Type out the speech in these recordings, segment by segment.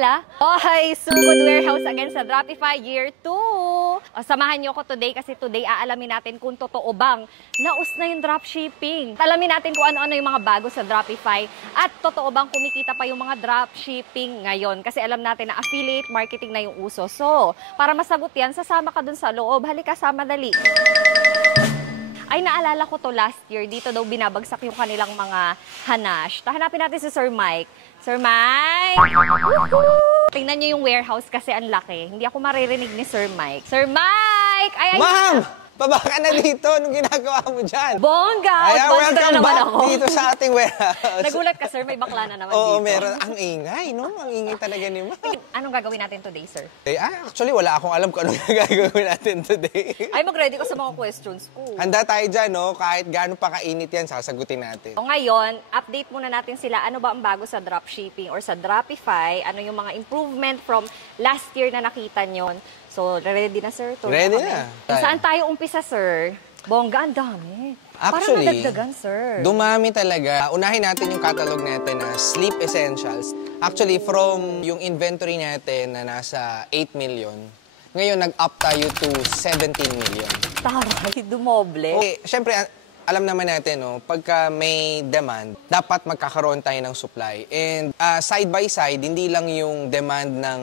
pala. Hi, Sugod Warehouse again sa Dropify Year 2. Samahan niyo ko today kasi today aalamin natin kung totoo bang naus na yung dropshipping. Alamin natin kung ano-ano yung mga bago sa Dropify at totoo bang kumikita pa yung mga dropshipping ngayon. Kasi alam natin na affiliate marketing na yung uso. So, para masagot yan, sasama ka dun sa loob. Halika, sama dali. Ay, naalala ko to last year. Dito daw binabagsak yung kanilang mga hanash. Hanapin natin si Sir Mike. Sir Mike! Woohoo! Tingnan niyo yung warehouse kasi ang laki. Hindi ako maririnig ni Sir Mike. Sir Mike! Ay, Ma'am! Baba ka na dito. Anong ginagawa mo dyan? Bongga! Welcome na back ako dito sa ating warehouse. Nagulat ka, sir. May bakla na naman Oo, dito. meron. Ang ingay, no? Ang ingay talaga ni Ma'am. Anong gagawin natin today, sir? Actually, wala akong alam kung anong gagawin natin today. Ay, mag-ready ko sa mga questions ko. Handa tayo dyan, no? Kahit gaano pa kainit yan, sasagutin natin. O ngayon, update muna natin sila. Ano ba ang bago sa dropshipping or sa Dropify? Ano yung mga improvement from last year na nakita nyo? So, ready na, sir? Ready na. Saan tayo umpisa, sir? Bongga, ang dami. Actually, parang nadagdagan, sir. Dumami talaga. Unahin natin yung catalog natin na Sleep Essentials. Actually, from yung inventory natin na nasa 8 million, ngayon nag-up tayo to 17 million. Taray, dumoble. Okay, syempre, alam naman natin, no, pagka may demand, dapat magkakaroon tayo ng supply. And side by side, hindi lang yung demand ng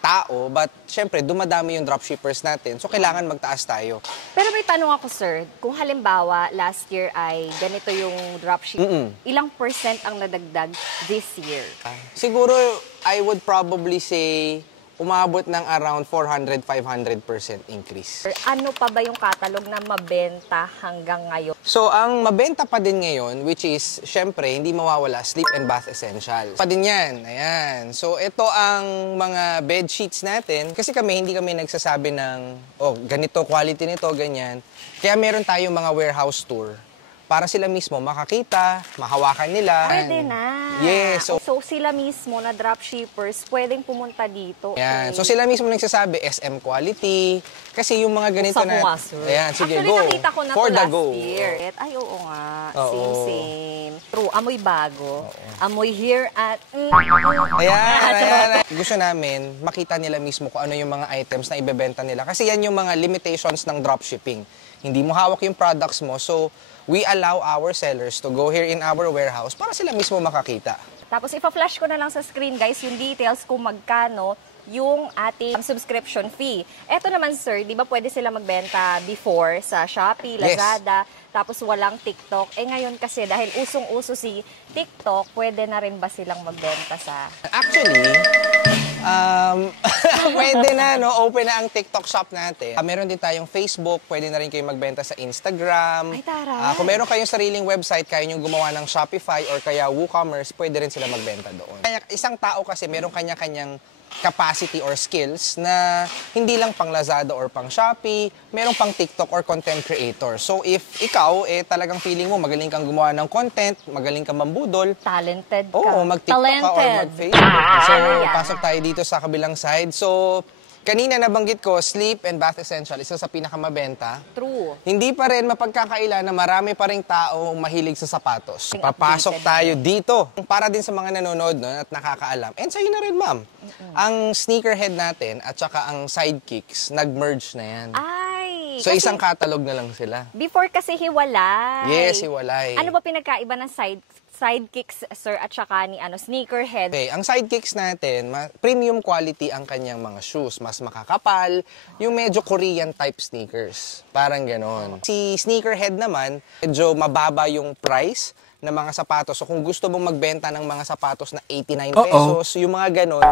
tao, but syempre, dumadami yung dropshippers natin. So, kailangan magtaas tayo. Pero may tanong ako, sir. Kung halimbawa, last year ay ganito yung dropshipping, ilang percent ang nadagdag this year? Siguro, I would probably say, umabot ng around 400-500% increase. Ano pa ba yung catalog na mabenta hanggang ngayon? So, ang mabenta pa din ngayon, which is, syempre, hindi mawawala, sleep and bath essentials. Pa din yan, ayan. So, ito ang mga bed sheets natin. Kasi hindi kami nagsasabi ng, oh, ganito, quality nito, ganyan. Kaya meron tayong mga warehouse tour para sila mismo makakita, mahawakan nila. Pwede na. Yes. So sila mismo na dropshippers, pwedeng pumunta dito. Ayan. So sila mismo nagsasabi, SM quality. Kasi yung mga ganito na... Ayan, sige, actually, go. nakita ko na For to the last go. year. Ay, oo nga. Oo. Same. True. Amoy bago. Amoy here at... Ayan. Gusto namin, makita nila mismo kung ano yung mga items na ibebenta nila. Kasi yan yung mga limitations ng dropshipping. Hindi mo hawak yung products mo. So, we allow our sellers to go here in our warehouse para sila mismo makakita. Tapos ipa-flash ko na lang sa screen, guys, yung details kung magkano yung ating subscription fee. Eto naman, sir, di ba pwede sila magbenta before sa Shopee, Lazada, tapos walang TikTok. Eh ngayon kasi dahil usong-uso si TikTok, pwede na rin ba silang magbenta sa... Actually, pwede na, no? Open na ang TikTok shop natin. Meron din tayong Facebook, pwede na rin kayo magbenta sa Instagram. Ay, taray. Kung meron kayong sariling website, kaya nyo gumawa ng Shopify or kaya WooCommerce, pwede rin sila magbenta doon. Kaya isang tao kasi meron kanya-kanyang capacity or skills na hindi lang pang Lazada or pang Shopee, meron pang TikTok or content creator. So if ikaw, talagang feeling mo magaling kang gumawa ng content, magaling kang mambudol, talented ka. Oo, mag-TikTok ka or mag-Facebook. So, pasok tayo dito sa kabilang side. So, kanina nabanggit ko, sleep and bath essential, isa sa pinakamabenta. True. Hindi pa rin mapagkakaila na marami pa ring tao mahilig sa sapatos. Papasok tayo dito. Para din sa mga nanonood, no, at nakakaalam. And sa'yo na rin, ma'am. Ang sneakerhead natin at saka ang sidekicks, nag-merge na yan. Ay! So, isang catalog na lang sila. Before kasi hiwalay. Yes, hiwalay. Ano ba pinagkaiba ng sidekicks, sir, at saka ni sneakerhead? Okay, ang sidekicks natin, premium quality ang kanyang mga shoes. Mas makakapal, yung medyo Korean type sneakers. Parang ganon. Si sneakerhead naman, medyo mababa yung price ng mga sapatos. So kung gusto mong magbenta ng mga sapatos na 89 pesos, yung mga ganon,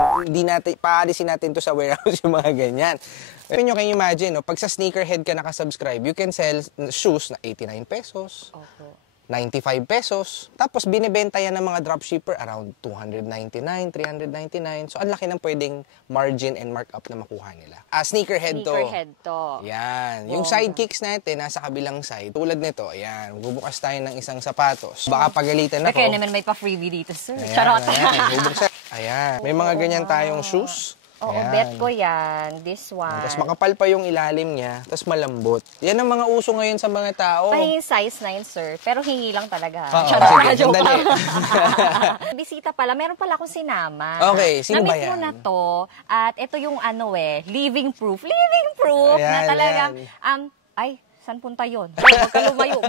paalisin natin to sa warehouse yung mga ganyan. Pero nyo can imagine, no, pag sa sneakerhead ka nakasubscribe, you can sell shoes na 89 pesos. Okay. 95 pesos. Tapos, binibenta yan ng mga dropshipper around 299, 399. So, ang laki ng pwedeng margin and markup na makuha nila. Sneakerhead to. Sneakerhead to. Yan. Yung sidekicks natin, nasa kabilang side. Tulad nito, ayan. Bubukas tayo ng isang sapatos. Baka pagalitan ako. Kaya naman may pa-freebie dito, sir. Ayan, Charot. Ayan. Bubuksan. Ayan. May mga ganyan tayong shoes. Oo, Ayan. bet ko yan. This one. Tapos makapal pa yung ilalim niya, tapos malambot. Yan ang mga uso ngayon sa mga tao. Pahingin size 9, sir. Pero hingi lang talaga. Oo, Charot, sige, joke sandali. lang. Bisita pala. Meron pala akong sinama. Okay, sino ba Na-meet mo yan? na to. At ito yung living proof. Living proof na Ayan, talagang, ay, saan punta yun? Huwag ka lumayo.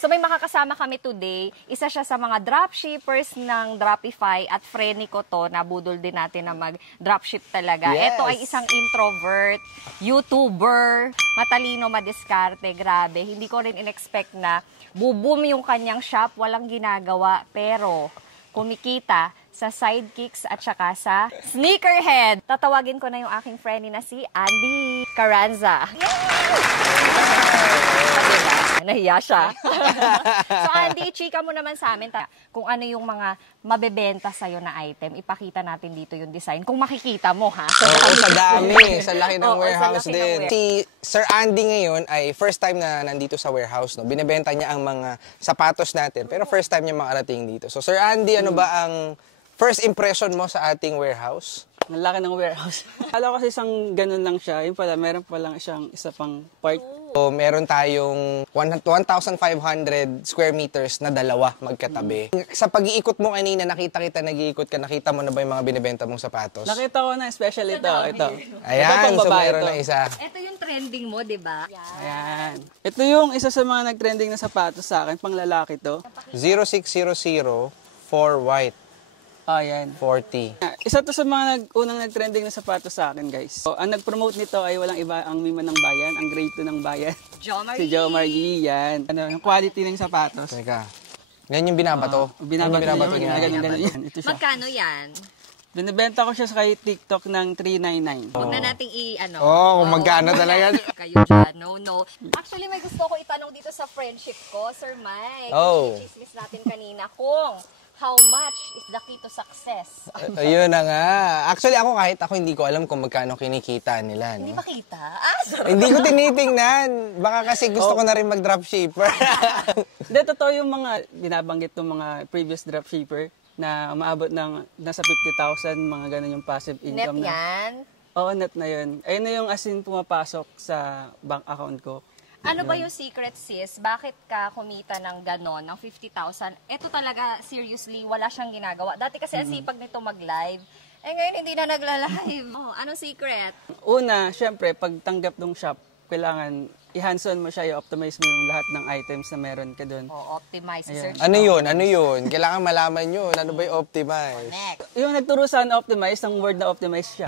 So may makakasama kami today. Isa siya sa mga dropshippers ng Dropify at friend ko to. Nabudol din natin na mag-dropship talaga. Yes. Ito ay isang introvert, YouTuber, matalino, madiskarte, grabe. Hindi ko rin in-expect na buboom yung kanyang shop, walang ginagawa, pero kumikita sa sidekicks at saka sa sneakerhead. Tatawagin ko na yung aking friend na si Andy Carranza. Nahiya siya. So Andy, chika mo naman sa amin kung ano yung mga mabebenta sa'yo na item. Ipakita natin dito yung design. Kung makikita mo, ha? Oo, sa dami. Sa laki ng Oo, warehouse sa laki din. ng Si Sir Andy ngayon ay first time na nandito sa warehouse. No? Binibenta niya ang mga sapatos natin. Pero first time niya makarating dito. So Sir Andy, ano ba ang first impression mo sa ating warehouse? Ang laki ng warehouse. Akala ko kasi isang ganun lang siya. Yun pala, meron pa lang siyang isa pang part. So, meron tayong 1,500 square meters na dalawa magkatabi. Sa pag-iikot mo kanina, nakita kita, nag-iikot ka, nakita mo na ba yung mga binibenta mong sapatos? Nakita ko na, especially ito. Ito. Ayan, ito pang so babae meron ito. na isa. Ito yung trending mo, di ba? Ayan. Ito yung isa sa mga nag-trending na sapatos sa akin, pang lalaki to. 0600 for white, Ayan. 40. Isa to sa mga unang nag-trending na sapatos sa akin, guys. So, ang nag-promote nito ay walang iba ang Mima ng Bayan, ang grade 2 ng Bayan. Jo Marie. Si Jo Marie, yan. Ano, yung quality ng sapatos. Teka, ganyan yung binabato. Binabato niya. ganyan, ganyan. Yan, ito siya. Magkano yan? Binibenta ko siya sa kay TikTok ng 399. Huwag na nating i-ano. Oo, kung magkano talaga. Kayo dyan, no. Actually, may gusto ko itanong dito sa friendship ko, Sir Mike. Oh. Chismis natin kanina kung how much is the key to success? Ayun na nga. Actually, kahit ako hindi ko alam kung magkano kinikita nila. Hindi No? makita? Sarap. Hindi ko tinitingnan. Baka kasi gusto ko na rin mag-dropshipper. Hindi, totoo yung mga binabanggit ng mga previous dropshipper na umaabot ng nasa 50,000, mga ganun yung passive Net income na. yan? Oo, net na yun. Ayun na yung as in pumapasok sa bank account ko. Ano ba yung secret, sis? Bakit ka kumita ng ganon, ng 50,000? Ito talaga, seriously, wala siyang ginagawa. Dati kasi ang sipag nito mag-live. Eh ngayon, hindi na nagla-live. Oh, anong secret? Una, syempre, pag tanggap ng shop, kailangan i-hands-on mo siya, i-optimize mo yung lahat ng items na meron ka doon. Oh, optimize, search. Ano yun? Ano yun? Kailangan malaman yun. Ano ba yung optimize? Next. Yung nagturo sa optimize, ang word na optimize siya.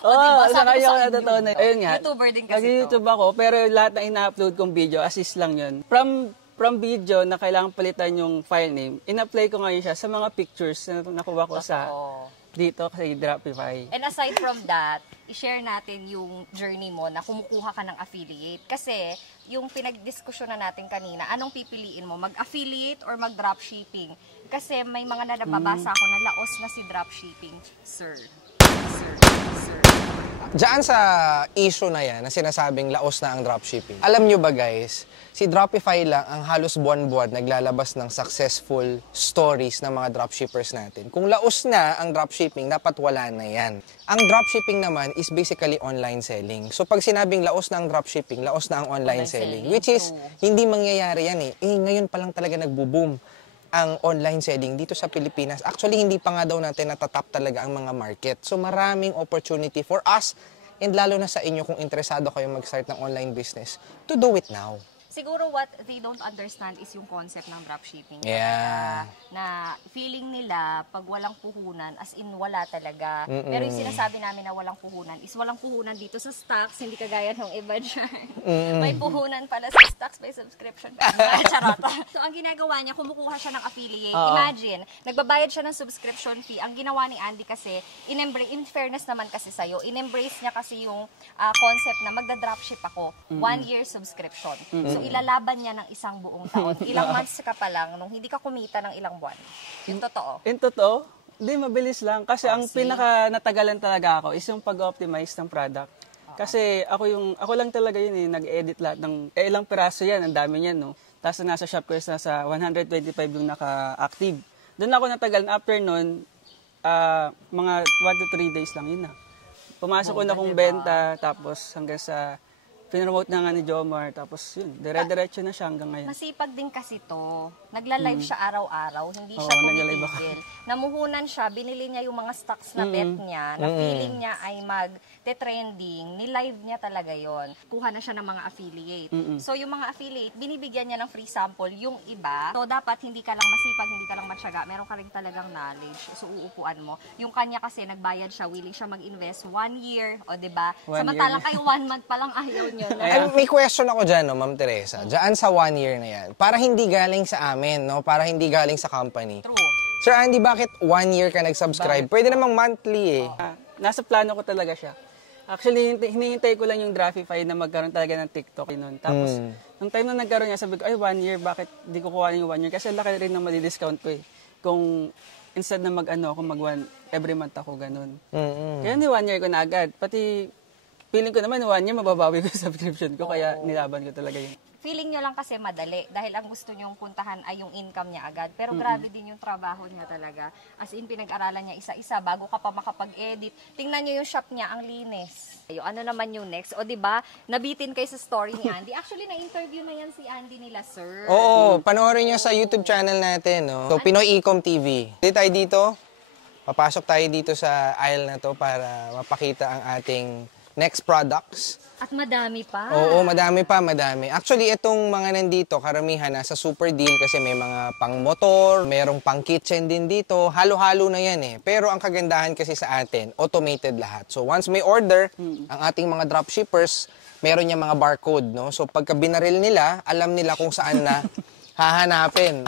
O, diba, sabi saka ko yung sa natutunan. Ayun nga. YouTuber din kasi Nag-YouTube ako, pero lahat na ina-upload kong video, assist lang yun. From video na kailangan palitan yung file name, in-apply ko ngayon siya sa mga pictures na nakuha ko sa dito kasi Dropify. And aside from that, i-share natin yung journey mo na kumukuha ka ng affiliate. Kasi yung pinag-diskusyon na natin kanina, anong pipiliin mo? Mag-affiliate or mag-dropshipping? Kasi may mga nababasa ako na laos na si dropshipping. Sir. Diyan sa issue na yan, na sinasabing laos na ang dropshipping. Alam nyo ba guys, si Dropify lang ang halos buwan-buwan naglalabas ng successful stories ng mga dropshippers natin. Kung laos na ang dropshipping, dapat wala na yan. Ang dropshipping naman is basically online selling. So pag sinabing laos na ang dropshipping, laos na ang online selling. Which is, hindi mangyayari yan eh. Ngayon pa lang talaga nagbo-boom ang online selling dito sa Pilipinas. Actually, hindi pa nga daw natin natatap talaga ang mga market. So, maraming opportunity for us and lalo na sa inyo kung interesado kayo mag-start ng online business to do it now. Siguro what they don't understand is yung concept ng dropshipping. Yeah. Na feeling nila, pag walang puhunan, as in wala talaga. Pero yung sinasabi namin na walang puhunan is walang puhunan dito sa stocks, hindi kagaya ng iba dyan. May puhunan pala sa stocks, may subscription. Charot. So ang ginagawa niya, kumukuha siya ng affiliate. Imagine, nagbabayad siya ng subscription fee. Ang ginawa ni Andy kasi, in fairness naman kasi sa'yo, in-embrace niya kasi yung concept na magda-dropship ako, 1 year subscription. So ilalaban niya ng isang buong taon. Ilang months ka pa lang nung hindi ka kumita ng ilang buwan. Yung totoo. In totoo, hindi, mabilis lang. Kasi ang pinaka natagalan talaga ako is yung pag-optimize ng product. Kasi ako lang talaga yun eh, nag-edit lahat ng, ilang piraso yan, ang dami niyan, no? Tapos nasa shop ko is nasa 125 yung naka-active. Doon ako natagalan. After nun, mga 1 to 3 days lang yun na. Pumasok ko na kong benta, tapos hanggang sa pinromote na nga ni Jomar, tapos yun, dire-diretso na siya hanggang ngayon. Masipag din kasi to. Nagla-live siya araw-araw, hindi siya nagla-live ako. tumitigil. Namuhunan siya, binili niya yung mga stocks na bet niya, na feeling niya ay mag-trending, ni-live niya talaga yon. Kuha na siya ng mga affiliate. So yung mga affiliate, binibigyan niya ng free sample. Yung iba, so dapat hindi ka lang masipag, hindi ka lang matyaga, meron ka rin talagang knowledge. So uupuan mo. Yung kanya kasi, nagbayad siya, willing siya mag-invest 1 year, o diba? 1 Samantalang year. kayo 1 month pa lang ayaw niyo. Ay, may question ako dyan, no, Ma'am Teresa. Diyan sa 1 year na yan. Para hindi galing sa amin, no? Para hindi galing sa company. True. Sir Andy, bakit 1 year ka nag-subscribe? Pwede namang monthly eh. Nasa plano ko talaga siya. Actually, hinihintay ko lang yung Drafify na magkaroon talaga ng TikTok noon. Tapos, nung time na nagkaroon niya, sabi ko, ay 1 year, bakit di ko kuha yung 1 year? Kasi laki rin na madi-discount ko eh. Kung instead na mag-1 every month ako, ganun. Kaya ni 1 year ko na agad. Pati, feeling ko naman, 1 year, mababawi ko yung subscription ko, kaya nilaban ko talaga yun. Feeling nyo lang kasi madali dahil ang gusto nyong puntahan ay yung income niya agad. Pero grabe din yung trabaho niya talaga. As in, pinag-aralan niya isa-isa bago ka pa makapag-edit. Tingnan nyo yung shop niya, ang linis. Ayo, ano naman yung next? O diba, nabitin kayo sa story ni Andy. Actually, na-interview na yan si Andy nila, sir. Oo, panoorin nyo sa YouTube channel natin, no? So, Pinoy Ecom TV. Dito tayo dito. Papasok tayo dito sa aisle na to para mapakita ang ating next products. At madami pa. Oo, madami pa, madami. Actually, itong mga nandito, karamihan nasa super deal kasi may mga pang motor, merong pang kitchen din dito. Halo-halo na yan eh. Pero ang kagandahan kasi sa atin, automated lahat. So once may order, ang ating mga dropshippers, meron niya mga barcode, no? So pagka binaril nila, alam nila kung saan na hahanapin.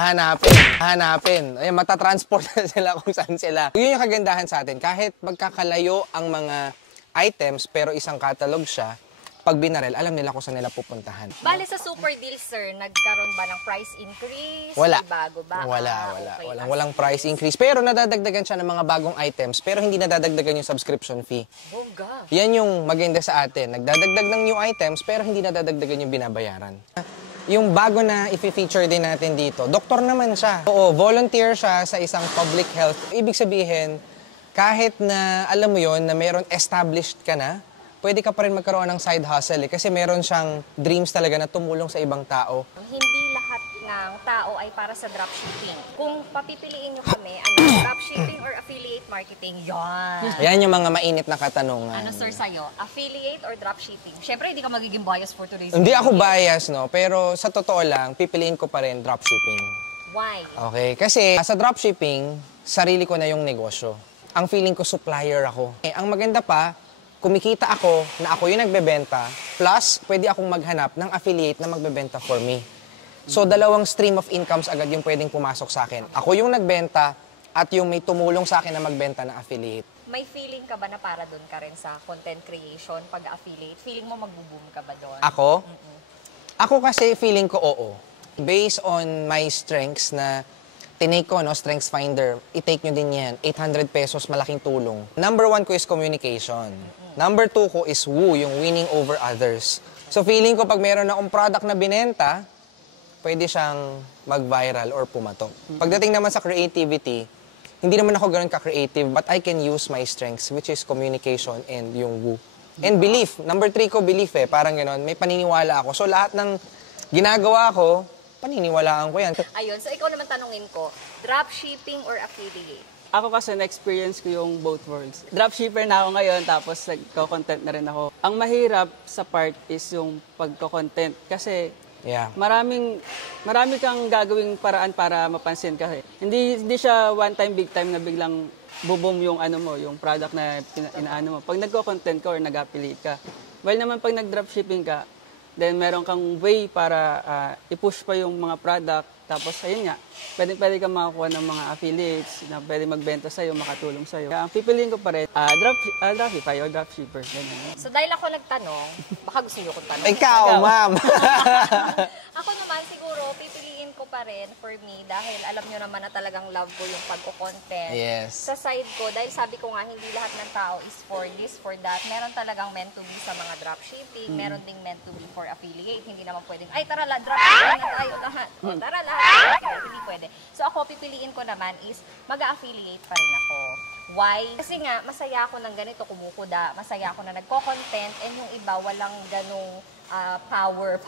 Ay, matatransport na sila kung saan sila. Yun yung kagandahan sa atin. Kahit magkakalayo ang mga items, pero isang catalog siya, pag binaril, alam nila kung saan nila pupuntahan. Bale sa super deal, sir, nagkaroon ba ng price increase? Wala. May bago ba? Okay. Walang price increase. Pero nadadagdagan siya ng mga bagong items, pero hindi nadadagdagan yung subscription fee. Bongga. Yan yung maganda sa atin. Nagdadagdag ng new items, pero hindi nadadagdagan yung binabayaran. Yung bago na i-feature din natin dito, doktor naman siya. Oo, volunteer siya sa isang public health. Ibig sabihin, kahit na alam mo yon na meron established ka na, pwede ka pa rin magkaroon ng side hustle eh. Kasi meron siyang dreams talaga na tumulong sa ibang tao. Hindi lahat ng tao ay para sa dropshipping. Kung papipiliin nyo kami, dropshipping or affiliate marketing? Yan. Yan yung mga mainit na katanungan. Ano sir sa'yo? Affiliate or dropshipping? Siyempre, hindi ka magiging bias for today's Hindi video. ako bias, no? Pero sa totoo lang, pipiliin ko pa rin dropshipping. Why? Okay? Kasi sa dropshipping, sarili ko na yung negosyo. Ang feeling ko, supplier ako. Ang maganda pa, kumikita ako na ako yung nagbebenta, plus pwede akong maghanap ng affiliate na magbebenta for me. So, dalawang stream of incomes agad yung pwedeng pumasok sa akin. Ako yung nagbenta at yung may tumulong sa akin na magbenta na affiliate. May feeling ka ba na para doon ka rin sa content creation, pag-affiliate? Feeling mo magbo-boom ka ba doon? Ako? Ako kasi feeling ko oo. Based on my strengths na tinake ko, no, Strengths Finder, i-take nyo din yan. 800 pesos, malaking tulong. Number 1 ko is communication. Number 2 ko is woo, yung winning over others. So feeling ko pag meron akong product na binenta, pwede siyang mag-viral or pumatok. Pagdating naman sa creativity, hindi naman ako ganoon ka-creative, but I can use my strengths, which is communication and yung woo. And belief. Number 3 ko, belief eh. Parang ganoon, may paniniwala ako. So lahat ng ginagawa ko, paniniwalaan ko yan. Ayun, so ikaw naman tanungin ko, dropshipping or affiliate? Ako kasi na-experience ko yung both worlds. Dropshipper na ako ngayon, tapos nagko-content na rin ako. Ang mahirap sa part is yung pagko-content kasi marami kang gagawing paraan para mapansin ka. Hindi siya one time, big time na biglang boom yung ano mo, yung product na inaano mo. Pag nagko-content ka or nag-affiliate ka. While naman pag nag-dropshipping ka, then meron kang way para i-push pa yung mga product. Tapos, ayun nga, pwede kang makakuha ng mga affiliates na pwede magbenta sa'yo, makatulong sa'yo. Kaya ang pipiliin ko pa rin, Dropify o dropshipper. Ganun. So, dahil ako nagtanong, baka gusto nyo kong tanong. Ikaw, ma'am! Ako naman, siguro, pipiliin ko pa rin for me dahil alam nyo naman na talagang love ko yung pagko-content. Yes. Sa side ko, dahil sabi ko nga, hindi lahat ng tao is for this, for that. Meron talagang meant to be sa mga dropshipping. Meron ding meant to be for affiliate. Hindi naman pwedeng, ay tara lang, dropshipping na tayo lahat. O tara lahat. Hindi pwede. So ako, pipiliin ko naman is mag-affiliate pa rin ako. Why? Kasi nga, masaya ako ng ganito, kumukuda. Masaya ako na nagko-content and yung iba walang ganong power.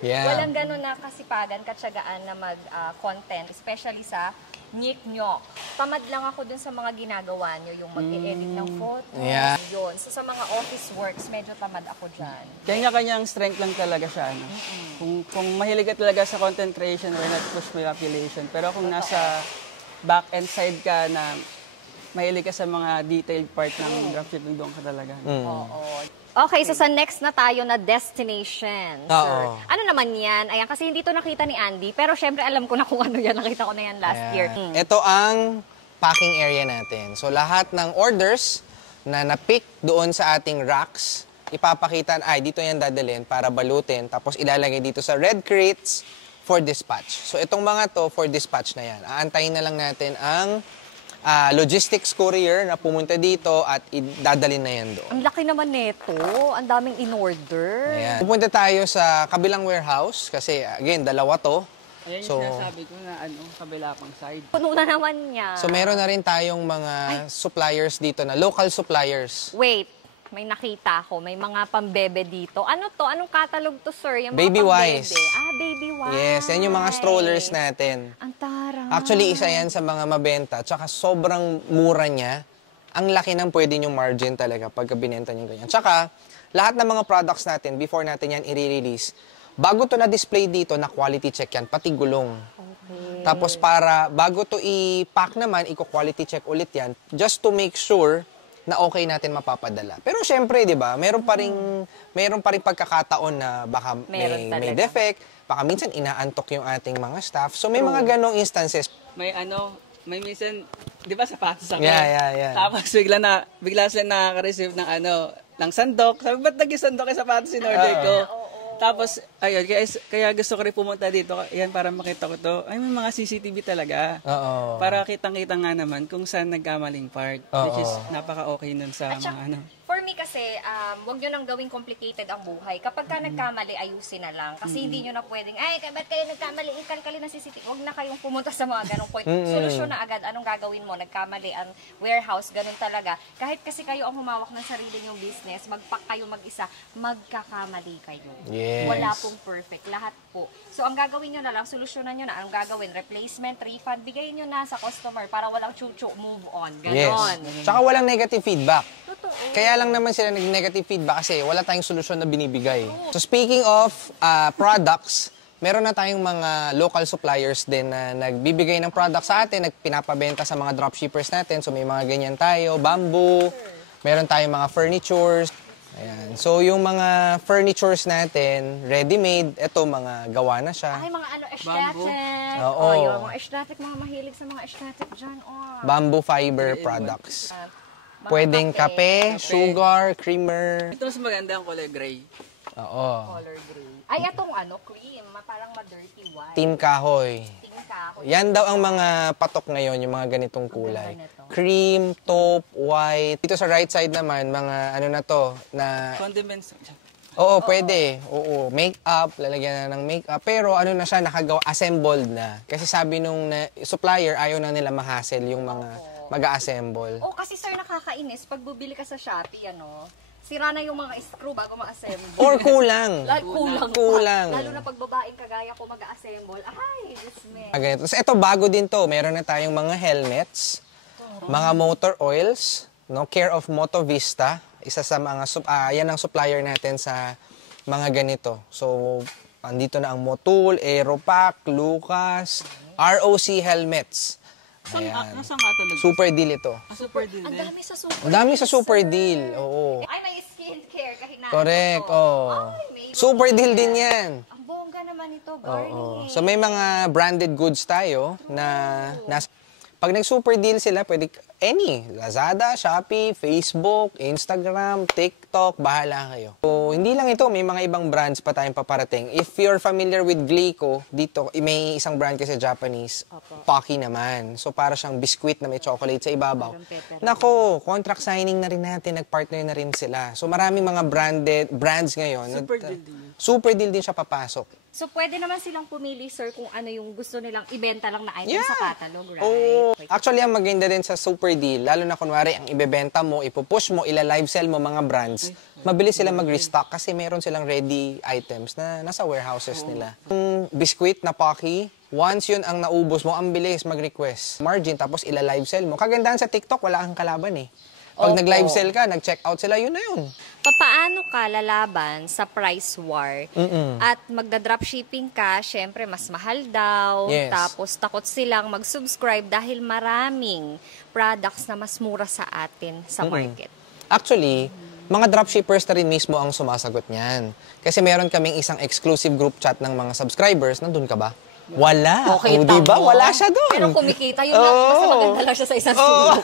Yeah. Walang ganon na kasipagan, katsagaan na mag-content, especially sa nyik-nyok. Tamad lang ako dun sa mga ginagawa nyo, yung mag-edit ng photos. Yeah. Yun. So sa mga office works, medyo tamad ako dyan. Kanya-kanyang strength lang talaga siya. Ano? Kung mahilig ka talaga sa content creation, why not push mo yung affiliation? Pero kung nasa back-end side ka na mahilig ka sa mga detailed part ng dropshipping, doon ka talaga. Oo. Okay, so sa next na tayo na destination, sir. Oo. Ano naman yan? Ayan, kasi hindi to nakita ni Andy, pero syempre alam ko na kung ano yan. Nakita ko na yan last year. Ito ang packing area natin. So lahat ng orders na na-pick doon sa ating racks, ipapakita, dito yan dadalhin para balutin, tapos ilalagay dito sa red crates for dispatch. So itong mga to for dispatch na yan. Aantayin na lang natin ang logistics courier na pumunta dito at dadalhin na yan doon. Ang laki naman nito. Ang daming in-order. Ayan. Pupunta tayo sa kabilang warehouse kasi again, dalawa to. Ayan yung sinasabi ko na kabila pang side. Puno na naman niya. So meron na rin tayong mga suppliers dito na local suppliers. Wait, may nakita ko. May mga pambebe dito. Ano to? Anong catalog to, sir? Yung mga Baby pambebe. Wise. Baby Wise. Yes, yan yung mga strollers natin. Ang taray. Actually, isa yan sa mga mabenta. Tsaka sobrang mura niya. Ang laki ng pwede yung margin talaga pagka binenta niyo ganyan. Tsaka, lahat ng mga products natin, before natin yan i-release, bago to na-display dito, na quality check yan, pati gulong. Okay. Tapos bago to i-pack naman, i-quality check ulit yan, just to make sure na okay natin mapapadala. Pero syempre, 'di ba, meron pa ring pagkakataon na baka may defect, baka minsan inaantok yung ating mga staff. So may mga ganong instances. May minsan, 'di ba sapatos ako? Yeah. Tapos bigla sila nakaka-receive ng sandok. Sabi, ba't nag-sandok yung sapatos in order ko? Tapos, ayun, kaya gusto ko rin pumunta dito. Ayan, para makita ko to. Ay, may mga CCTV talaga. Oo. Para kitang-kita nga naman kung saan nagkamaling part. Which is, napaka-okay nun sa At mga For me kasi, wag nyo nang gawing complicated ang buhay. Kapag ka nagkamali, ayusin na lang. Kasi hindi nyo na pwedeng, ba't kayo nagkamali? Ikalkali na CCTV. Wag na kayong pumunta sa mga ganong point. Solusyon na agad. Anong gagawin mo? Nagkamali ang warehouse. Ganun talaga. Kahit kasi kayo ang humawak ng sarili nyong business, magpak kayo mag-isa, magkakamali kayo. Yes. Wala pong perfect. Lahat po. So, ang gagawin nyo na lang, solusyonan nyo na. Anong gagawin? Replacement, refund, bigay nyo na sa customer para walang chuchu, move on. Ganon. Yes. Tsaka walang negative feedback. Totoo. Kaya lang naman sila nag-negative feedback kasi wala tayong solusyon na binibigay. So speaking of products, meron na tayong mga local suppliers din na nagbibigay ng products sa atin, nagpinapabenta sa mga dropshippers natin. So may mga ganyan tayo, bamboo, meron tayong mga furnitures. Ayan. So yung mga furnitures natin, ready-made, eto mga gawa na siya. Ay, mga aesthetic. Oo. Yung mga aesthetic, mga mahilig sa mga aesthetic dyan. Bamboo fiber products. Pwedeng kape, sugar, creamer. Ito mas maganda ang color gray. Oo. Color gray. Ay, itong cream. Parang ma-dirty white. Team kahoy. Tingin ka ako. Yan daw ang mga patok ngayon, yung mga ganitong kulay. Cream, taupe, white. Dito sa right side naman, mga na to, na... Condiments. Oo, pwede. Oo, make-up, lalagyan na ng make-up. Pero na siya, nakagawa, assembled na. Kasi sabi nung supplier, ayaw na nila ma-hassle yung mga mag-a-assemble. Kasi sir, nakakainis. Pag bubili ka sa Shopee, sira na yung mga screw bago ma-assemble. Or kulang. Kulang. Lalo na pag babaeng kagaya ko mag-assemble. Ay, dismay. Ganito. Tapos ito, bago din to. Meron na tayong mga helmets, mga motor oils, Care of Motovista. Isa sa mga, yan ang supplier natin sa mga ganito. So, andito na ang Motul, Aeropack, Lucas, ROC helmets. Ayan. Nasaan ka talaga? Super deal ito. Super deal Ang din. dami sa super. Ang dami sa super deal. Oo. Ay, may skincare kahinaan. Correct. Ay, may Super deal din yan. Ang bongga naman ito, Barney. So may mga branded goods tayo na pag nag-super deal sila, pwede Lazada, Shopee, Facebook, Instagram, TikTok, bahala kayo. So hindi lang ito, may mga ibang brands pa tayong paparating. If you're familiar with Glico, dito may isang brand kasi Japanese, Pocky naman. So para siyang biscuit na may chocolate sa ibabaw. Nako, contract signing na rin natin, nag-partner na rin sila. So maraming mga brands ngayon. Super deal din. super deal din siya papasok. So, pwede naman silang pumili, sir, kung ano yung gusto nilang ibenta lang na item sa catalog, right? Oh, actually, ang maganda din sa super deal, lalo na kunwari, ang ibebenta mo, ipupush mo, ila-live sell mo mga brands, mabilis sila mag-restock kasi meron silang ready items na nasa warehouses nila. Yung biscuit na Pocky, once yun ang naubos mo, ang bilis mag-request. Margin, tapos ila-live sell mo. Kagandahan sa TikTok, wala kang kalaban eh. Pag nag-live sell ka, nag-check out sila, yun na yun. Paano ka lalaban sa price war at magda-dropshipping ka, syempre mas mahal daw, Yes. tapos takot silang mag-subscribe dahil maraming products na mas mura sa atin sa market. Actually, mga dropshippers na rin mismo ang sumasagot niyan. Kasi meron kaming isang exclusive group chat ng mga subscribers. Nandun ka ba? Wala. Okay, O, diba? tama. Wala siya doon. Pero kumikita yun lang, basta maganda lang siya sa isang studio.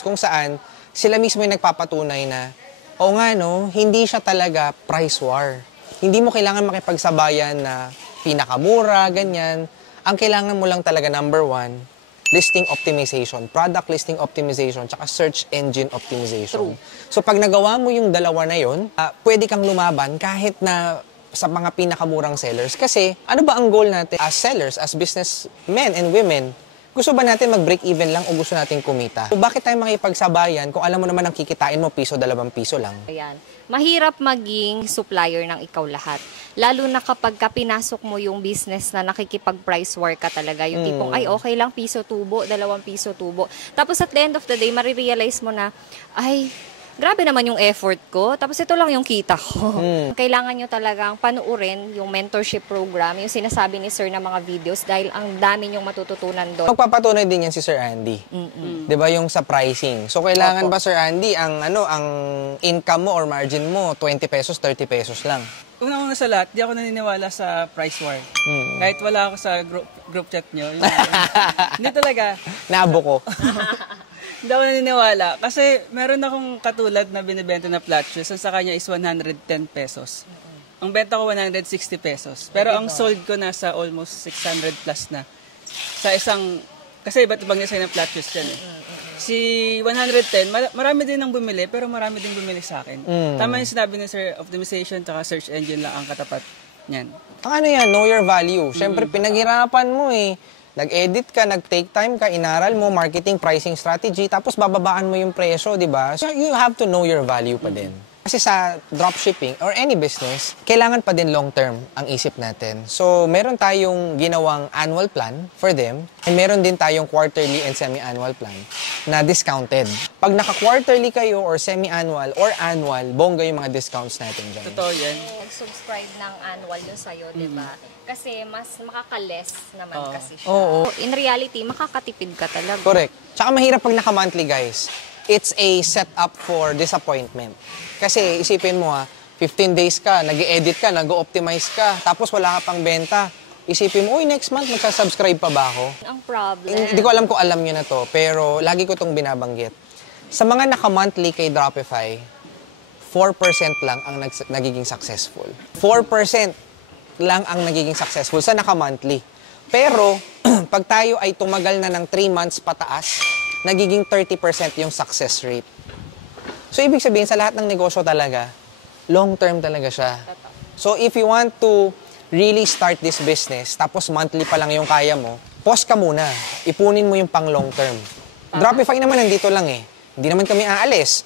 Kung saan, sila mismo yung nagpapatunay na, o nga no, hindi siya talaga price war. Hindi mo kailangan makipagsabayan na pinakamura, ganyan. Ang kailangan mo lang talaga, number 1, listing optimization, product listing optimization, tsaka search engine optimization. So pag nagawa mo yung dalawa na yun, pwede kang lumaban kahit na sa mga pinakamurang sellers. Kasi ano ba ang goal natin as sellers, as businessmen and women? Gusto ba natin mag-break even lang o gusto natin kumita? So, bakit tayo makipagsabayan kung alam mo naman ang kikitain mo piso, 2 piso lang? Ayan. Mahirap maging supplier ng ikaw lahat. Lalo na kapag pinasok mo yung business na nakikipag-price war ka talaga. Yung tipong, ay okay lang, piso tubo, 2 piso tubo. Tapos at the end of the day, marirealize mo na, ay, grabe naman yung effort ko, tapos ito lang yung kita ko. Kailangan nyo talagang panuurin yung mentorship program, yung sinasabi ni Sir na mga videos dahil ang dami nyong matututunan doon. Magpapatunay din yan si Sir Andy. 'Di ba yung sa pricing? So kailangan ba Sir Andy ang ang income mo or margin mo 20 pesos, 30 pesos lang? Una sa lahat, di ako naniniwala sa price war. Kahit wala ako sa group chat nyo. Hindi talaga. Nabo ko. Hindi ako naniniwala. Kasi meron akong katulad na binibenta na flat shoes. Ang sa kanya is 110 pesos. Ang benta ko 160 pesos. Pero ang sold ko nasa almost 600 plus na. Sa isang, kasi iba't ibang design ng flat shoes dyan eh. Si 110, marami din ang bumili, pero marami din bumili sa akin. Tama yung sinabi ni Sir, optimization tsaka search engine lang ang katapat niyan. Ano yan? Know your value. Siyempre, pinaghirapan mo eh. Nag-edit ka, nag-take time ka, inaral mo, marketing, pricing strategy, tapos bababaan mo yung presyo, di ba? So, you have to know your value pa din. Kasi sa dropshipping or any business, kailangan pa din long-term ang isip natin. So, meron tayong ginawang annual plan for them, and meron din tayong quarterly and semi-annual plan na discounted. Pag naka-quarterly kayo or semi-annual or annual, bongga yung mga discounts natin dyan. Totoo yan. Mag-subscribe ng annual yun sa'yo, di ba? Kasi mas makaka-less naman kasi siya. Oo. In reality, makakatipid ka talaga. Correct. Tsaka mahirap pag naka-monthly, guys. It's a setup for disappointment. Kasi isipin mo 15 days ka, nag-edit ka, nag-optimize ka, tapos wala ka pang benta. Isipin mo, uy, next month magsasubscribe pa ba ako? Ang problem. Hindi ko alam kung alam nyo na to, pero lagi ko itong binabanggit. Sa mga naka-monthly kay Dropify, 4% lang ang nagiging successful. 4% lang ang nagiging successful sa naka-monthly. Pero, pag tayo ay tumagal na ng 3 months pataas, nagiging 30% yung success rate. So, ibig sabihin, sa lahat ng negosyo talaga, long-term talaga siya. So, if you want to really start this business, tapos monthly pa lang yung kaya mo, pause ka muna. Ipunin mo yung pang long-term. Dropify naman nandito lang eh. Hindi naman kami aalis.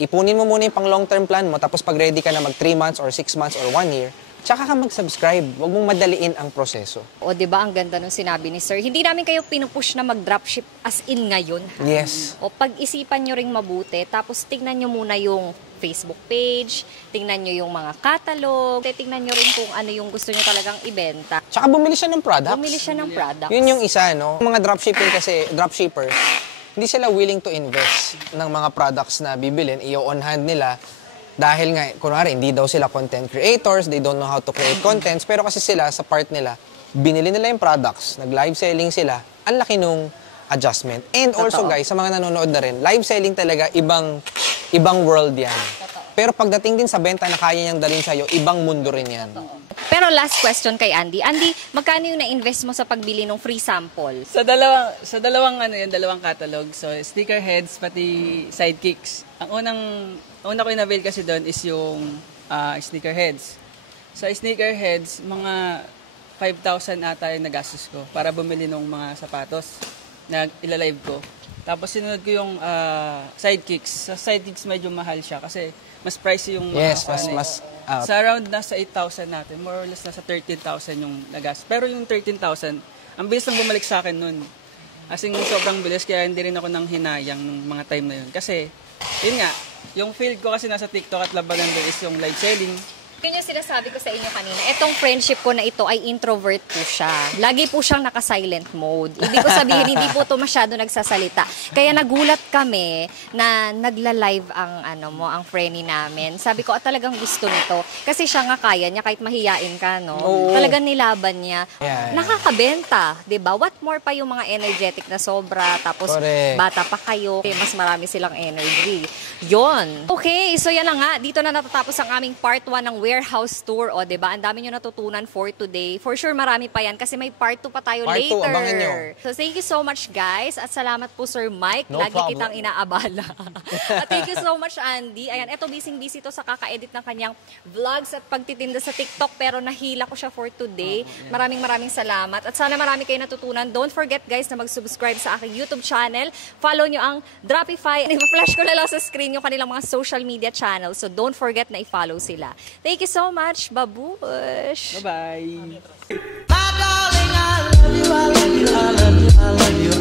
Ipunin mo muna yung pang long-term plan mo, tapos pag ready ka na mag 3 months or 6 months or 1 year, tsaka ka mag-subscribe. Huwag mong madaliin ang proseso. O, di ba ang ganda nung sinabi ni Sir? Hindi namin kayo pinupush na mag-dropship as in ngayon. Yes. O, pag-isipan nyo ring mabuti, tapos tingnan nyo muna yung Facebook page, tingnan nyo yung mga catalog, tingnan nyo rin kung ano yung gusto nyo talagang ibenta. Tsaka bumili siya ng products. Bumili siya ng products. Yun yung isa, no? Mga dropshipping kasi, dropshippers, hindi sila willing to invest ng mga products na bibilin, i-on hand nila. Dahil nga, kunwari, hindi daw sila content creators, they don't know how to create contents, pero kasi sila, sa part nila, binili nila yung products, nag-live selling sila, ang laki nung adjustment. And also guys, sa mga nanonood na rin, live selling talaga, ibang world yan. Pero pagdating din sa benta na kaya niyang dalhin sa'yo, ibang mundo rin yan. Pero last question kay Andy. Andy, magkano yung na-invest mo sa pagbili ng free sample? Sa dalawang catalog, so sticker heads pati sidekicks. Ang una ko in-avail kasi doon is yung sticker heads. Sa sneakerheads, mga 5,000 ata yung nagastos ko para bumili ng mga sapatos na ilalive ko. Tapos sinunod ko yung sidekicks. Sa sidekicks medyo mahal siya kasi mas pricey yung Yes, mga mas out. Sa around nasa 8,000 natin, more or less nasa 13,000 yung nagastos. Pero yung 13,000, ang bilis lang bumalik sa akin nun. As in, sobrang bilis, kaya hindi rin ako nang hinayang ng mga time na yun. Kasi, yun nga, yung field ko kasi nasa TikTok at labanan doon is yung live selling. Yun yung sinasabi ko sa inyo kanina. Itong friendship ko na ito ay introvert po siya. Lagi po siyang naka-silent mode. Ibig ko sabihin, hindi po ito masyado nagsasalita. Kaya nagulat kami na nagla-live ang friendly namin. Sabi ko, talagang gusto nito. Kasi siya nga kaya niya, kahit mahiyain ka, no? Oo. Talagang nilaban niya. Yeah. Nakakabenta, 'di ba? What more pa yung mga energetic na sobra, tapos Correct. bata pa kayo, mas marami silang energy. Yon. Okay, so yan na nga. Dito na natatapos ang aming part 1 ng warehouse tour. O, 'di ba? Ang dami nyo natutunan for today. For sure, marami pa yan kasi may part 2 pa tayo Part 2, later. abangan nyo. So, thank you so much, guys. At salamat po, Sir Mike. No Lagi problem. kitang inaabala. At thank you so much, Andy. Ayan, eto busy-busy to sa kaka-edit ng kanyang vlogs at pagtitinda sa TikTok. Pero nahila ko siya for today. Maraming salamat. At sana marami kayo natutunan. Don't forget, guys, na mag-subscribe sa aking YouTube channel. Follow nyo ang Dropify. I-flash ko na lang sa screen yung kanilang mga social media channels. So, don't forget na i-follow sila. Thank you so much. Babush! Bye-bye! My darling, I love you, I love you, I love you, I love you.